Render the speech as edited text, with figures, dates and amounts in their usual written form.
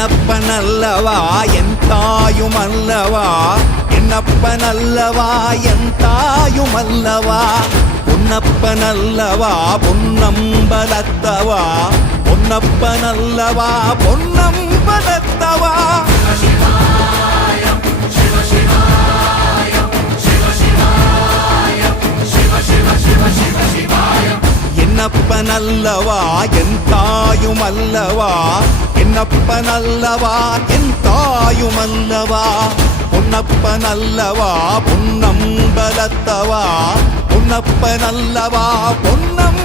என்னப்பனல்லவா என் தாயுமல்லவா, என்னப்பனல்லவா என் தாயுமல்லவா, பொன்னப்பனல்லவா பொன்னம்பலத்தவா, பொன்னப்பனல்லவா பொன்னம்பலத்தவா. என்னப்பனல்லவா என் தாயுமல்லவா, என்னப்பனல்லவா என் தாயுமல்லவா, பொன்னப்பனல்லவா பொன்னம்பலத்தவா, பொன்னப்பனல்லவா பொன்னம்